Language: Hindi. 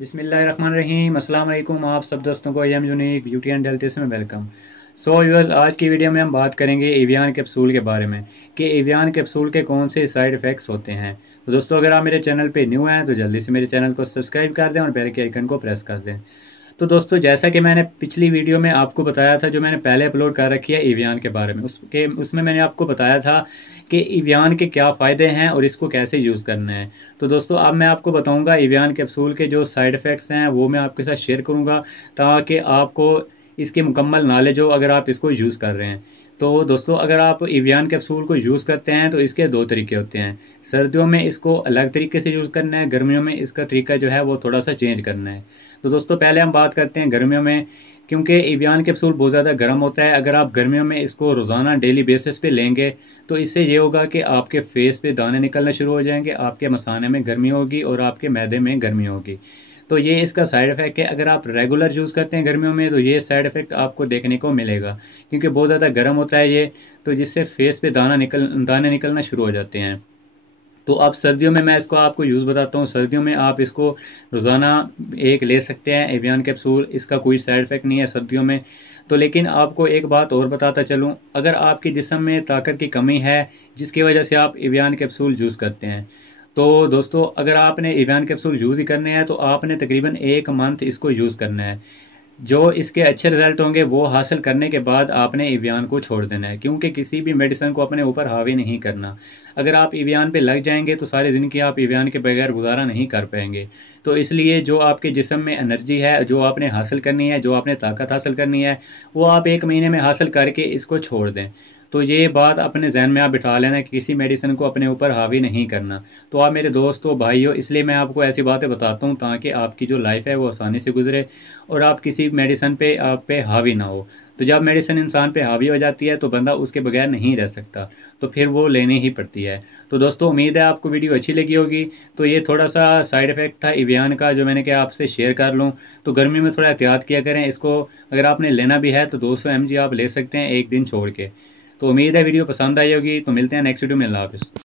बिस्मिल्लाहिर्रहमानिर्रहीम। अस्सलाम वालेकुम। आप सब दोस्तों को M unique beauty and health में वेलकम। व्यूअर्स, आज की वीडियो में हम बात करेंगे एवियन कैप्सूल के बारे में कि एवियन कैप्सूल के कौन से साइड इफ़ेक्ट्स होते हैं। तो दोस्तों, अगर आप मेरे चैनल पे न्यू हैं तो जल्दी से मेरे चैनल को सब्सक्राइब कर दें और बेल के आइकन को प्रेस कर दें। तो दोस्तों, जैसा कि मैंने पिछली वीडियो में आपको बताया था, जो मैंने पहले अपलोड कर रखी है एवियन के बारे में, उसमें मैंने आपको बताया था कि एवियन के क्या फ़ायदे हैं और इसको कैसे यूज़ करना है। तो दोस्तों, अब मैं आपको बताऊंगा एवियन कैप्सूल के जो साइड इफ़ेक्ट्स हैं वो मैं आपके साथ शेयर करूंगा, ताकि आपको इसकी मुकम्मल नॉलेज हो अगर आप इसको यूज़ कर रहे हैं। तो दोस्तों, अगर आप एवियन कैप्सूल को यूज़ करते हैं तो इसके दो तरीके होते हैं। सर्दियों में इसको अलग तरीके से यूज़ करना है, गर्मियों में इसका तरीका जो है वो थोड़ा सा चेंज करना है। तो दोस्तों, पहले हम बात करते हैं गर्मियों में, क्योंकि एवियन कैप्सूल बहुत ज़्यादा गर्म होता है। अगर आप गर्मियों में इसको रोज़ाना डेली बेसिस पे लेंगे तो इससे ये होगा कि आपके फेस पे दाने निकलना शुरू हो जाएंगे, आपके मसाने में गर्मी होगी और आपके मैदे में गर्मी होगी। तो ये इसका साइड इफ़ेक्ट है। अगर आप रेगुलर यूज़ करते हैं गर्मियों में तो ये साइड इफ़ेक्ट आपको देखने को मिलेगा, क्योंकि बहुत ज़्यादा गर्म होता है ये, तो जिससे फेस पे दाने निकलना शुरू हो जाते हैं। तो अब सर्दियों में मैं इसको आपको यूज़ बताता हूँ। सर्दियों में आप इसको रोज़ाना एक ले सकते हैं एवियन कैप्सूल, इसका कोई साइड इफ़ेक्ट नहीं है सर्दियों में। तो लेकिन आपको एक बात और बताता चलूँ, अगर आपके जिस्म में ताकत की कमी है जिसकी वजह से आप एवियन कैप्सूल यूज़ करते हैं, तो दोस्तों, अगर आपने एवियन कैप्सूल यूज़ ही करने हैं तो आपने तकरीबन 1 मंथ इसको यूज़ करना है। जो इसके अच्छे रिजल्ट होंगे वो हासिल करने के बाद आपने एवियन को छोड़ देना है, क्योंकि किसी भी मेडिसिन को अपने ऊपर हावी नहीं करना। अगर आप एवियन पे लग जाएंगे तो सारी ज़िंदगी आप एवियन के बगैर गुजारा नहीं कर पाएंगे। तो इसलिए जो आपके जिस्म में एनर्जी है, जो आपने हासिल करनी है, जो आपने ताकत हासिल करनी है, वो आप 1 महीने में हासिल करके इसको छोड़ दें। तो ये बात अपने जहन में आप बिठा लेना कि किसी मेडिसिन को अपने ऊपर हावी नहीं करना। तो आप मेरे दोस्तों भाइयों, इसलिए मैं आपको ऐसी बातें बताता हूँ ताकि आपकी जो लाइफ है वो आसानी से गुजरे और आप किसी मेडिसिन पे आप पे हावी ना हो। तो जब मेडिसिन इंसान पे हावी हो जाती है तो बंदा उसके बगैर नहीं रह सकता, तो फिर वो लेनी ही पड़ती है। तो दोस्तों, उम्मीद है आपको वीडियो अच्छी लगी होगी। तो ये थोड़ा सा साइड इफ़ेक्ट था एवियन का जो मैंने कहा आपसे शेयर कर लूँ। तो गर्मी में थोड़ा एहतियात किया करें इसको। अगर आपने लेना भी है तो 200 mg आप ले सकते हैं एक दिन छोड़ के। तो उम्मीद है वीडियो पसंद आई होगी। तो मिलते हैं नेक्स्ट वीडियो में। अल्लाह हाफ़िज़।